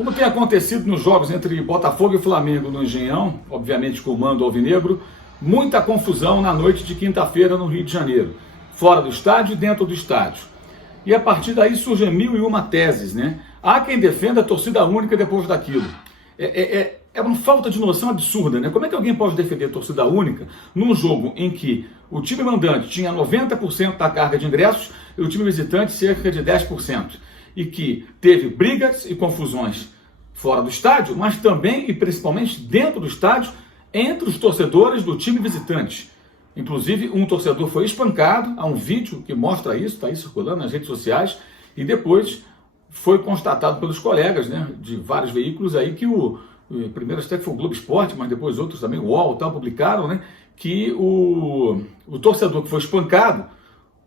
Como tem acontecido nos jogos entre Botafogo e Flamengo no Engenhão, obviamente com o mando alvinegro, muita confusão na noite de quinta-feira no Rio de Janeiro, fora do estádio e dentro do estádio. E a partir daí surgem mil e uma teses, né? Há quem defenda a torcida única depois daquilo. É uma falta de noção absurda, né? Como é que alguém pode defender a torcida única num jogo em que o time mandante tinha 90% da carga de ingressos e o time visitante cerca de 10%? E que teve brigas e confusões fora do estádio, mas também e principalmente dentro do estádio, entre os torcedores do time visitante. Inclusive, um torcedor foi espancado, há um vídeo que mostra isso, está aí circulando nas redes sociais, e depois foi constatado pelos colegas, né, de vários veículos aí que primeiro até que foi o Globo Esporte, mas depois outros também, o UOL e tal, publicaram, né, que o torcedor que foi espancado,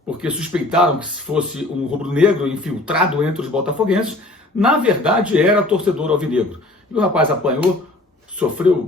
porque suspeitaram que fosse um rubro-negro infiltrado entre os botafoguenses, na verdade era torcedor alvinegro. E o rapaz apanhou, sofreu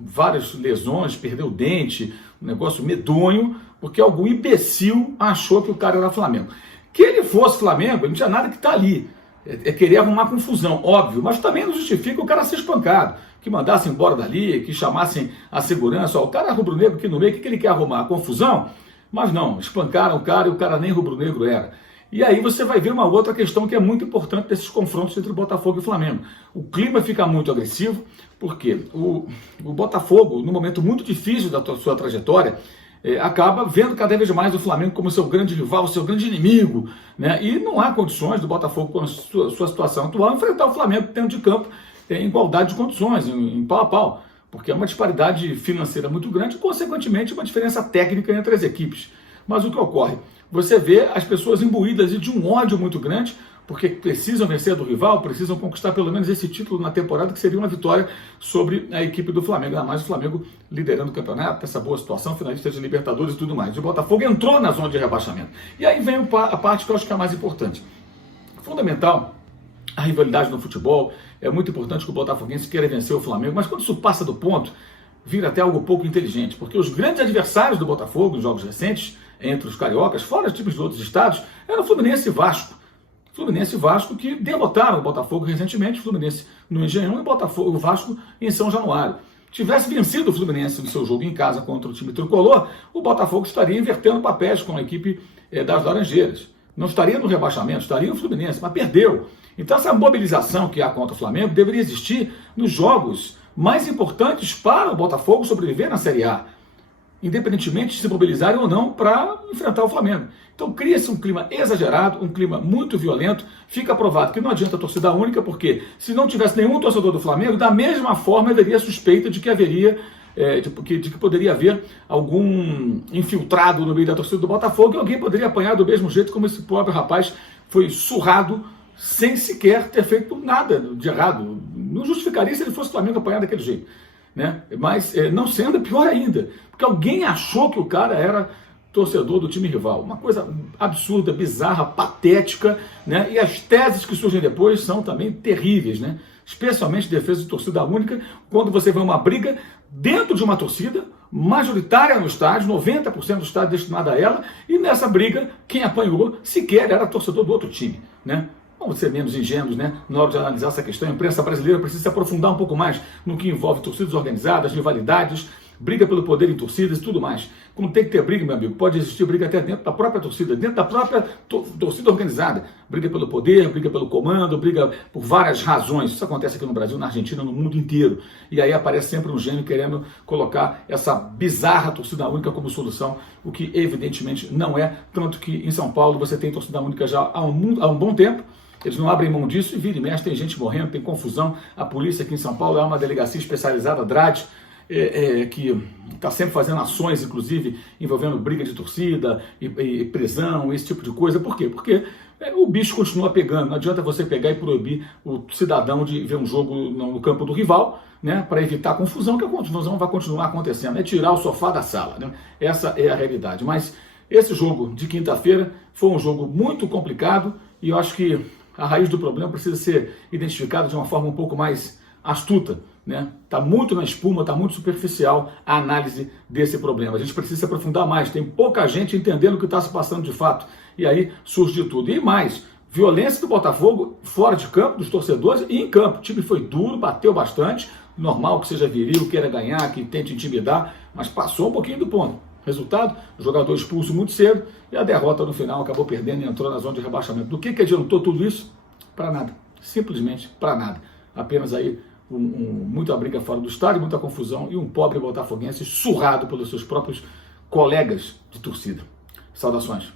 várias lesões, perdeu o dente, um negócio medonho, porque algum imbecil achou que o cara era Flamengo. Que ele fosse Flamengo, não tinha nada que estar ali. É querer arrumar confusão, óbvio, mas também não justifica o cara ser espancado, que mandassem embora dali, que chamassem a segurança, ó, o cara rubro-negro aqui no meio, o que ele quer arrumar? A confusão? Mas não, espancaram o cara e o cara nem rubro-negro era. E aí você vai ver uma outra questão que é muito importante desses confrontos entre Botafogo e Flamengo. O clima fica muito agressivo, porque o Botafogo, num momento muito difícil da sua trajetória, acaba vendo cada vez mais o Flamengo como seu grande rival, seu grande inimigo, né? E não há condições do Botafogo, com a sua situação atual, enfrentar o Flamengo dentro de campo em igualdade de condições, em pau a pau, porque é uma disparidade financeira muito grande e, consequentemente, uma diferença técnica entre as equipes. Mas o que ocorre? Você vê as pessoas imbuídas de um ódio muito grande, porque precisam vencer do rival, precisam conquistar pelo menos esse título na temporada, que seria uma vitória sobre a equipe do Flamengo. Ainda mais o Flamengo liderando o campeonato, essa boa situação, finalista de Libertadores e tudo mais. O Botafogo entrou na zona de rebaixamento. E aí vem a parte que eu acho que é a mais importante. Fundamental, a rivalidade no futebol. É muito importante que o botafoguense queira vencer o Flamengo, mas quando isso passa do ponto, vira até algo pouco inteligente, porque os grandes adversários do Botafogo, nos jogos recentes, entre os cariocas, fora os times de outros estados, eram Fluminense e Vasco. Fluminense e Vasco que derrotaram o Botafogo recentemente, Fluminense no Engenhão e o Vasco em São Januário. Tivesse vencido o Fluminense no seu jogo em casa contra o time tricolor, o Botafogo estaria invertendo papéis com a equipe das Laranjeiras. Não estaria no rebaixamento, estaria o Fluminense, mas perdeu. Então essa mobilização que há contra o Flamengo deveria existir nos jogos mais importantes para o Botafogo sobreviver na Série A, independentemente de se mobilizarem ou não para enfrentar o Flamengo. Então cria-se um clima exagerado, um clima muito violento. Fica provado que não adianta a torcida única, porque se não tivesse nenhum torcedor do Flamengo, da mesma forma haveria suspeita de que haveria, de que poderia haver algum infiltrado no meio da torcida do Botafogo e alguém poderia apanhar do mesmo jeito como esse pobre rapaz foi surrado sem sequer ter feito nada de errado. Não justificaria se ele fosse o Flamengo apanhar daquele jeito, né? Mas não sendo, pior ainda, porque alguém achou que o cara era torcedor do time rival. Uma coisa absurda, bizarra, patética, né? E as teses que surgem depois são também terríveis, né? Especialmente defesa de torcida única, quando você vê uma briga dentro de uma torcida majoritária no estádio, 90% do estádio destinado a ela, e nessa briga, quem apanhou sequer era torcedor do outro time, né? Vamos ser menos ingênuos, né? Na hora de analisar essa questão, a imprensa brasileira precisa se aprofundar um pouco mais no que envolve torcidas organizadas, rivalidades, briga pelo poder em torcidas e tudo mais. Como tem que ter briga, meu amigo, pode existir briga até dentro da própria torcida, dentro da própria torcida organizada. Briga pelo poder, briga pelo comando, briga por várias razões. Isso acontece aqui no Brasil, na Argentina, no mundo inteiro. E aí aparece sempre um gênio querendo colocar essa bizarra torcida única como solução, o que evidentemente não é. Tanto que em São Paulo você tem torcida única já há um bom tempo. Eles não abrem mão disso e vira e mexe, tem gente morrendo, tem confusão. A polícia aqui em São Paulo é uma delegacia especializada, a DRAD, que está sempre fazendo ações, inclusive, envolvendo briga de torcida e prisão, esse tipo de coisa. Por quê? Porque o bicho continua pegando. Não adianta você pegar e proibir o cidadão de ver um jogo no campo do rival, né, para evitar a confusão, que a confusão vai continuar acontecendo. É tirar o sofá da sala, né? Essa é a realidade. Mas esse jogo de quinta-feira foi um jogo muito complicado e eu acho que a raiz do problema precisa ser identificada de uma forma um pouco mais astuta, né? Está muito na espuma, está muito superficial a análise desse problema. A gente precisa se aprofundar mais, tem pouca gente entendendo o que está se passando de fato. E aí surge de tudo. E mais, Violência do Botafogo fora de campo, dos torcedores e em campo. O time foi duro, bateu bastante. Normal que seja viril, queira ganhar, que tente intimidar, mas passou um pouquinho do ponto. Resultado, o jogador expulso muito cedo e a derrota no final acabou perdendo e entrou na zona de rebaixamento. Do que adiantou tudo isso? Para nada. Simplesmente para nada. Apenas aí muita briga fora do estádio, muita confusão e um pobre botafoguense surrado pelos seus próprios colegas de torcida. Saudações.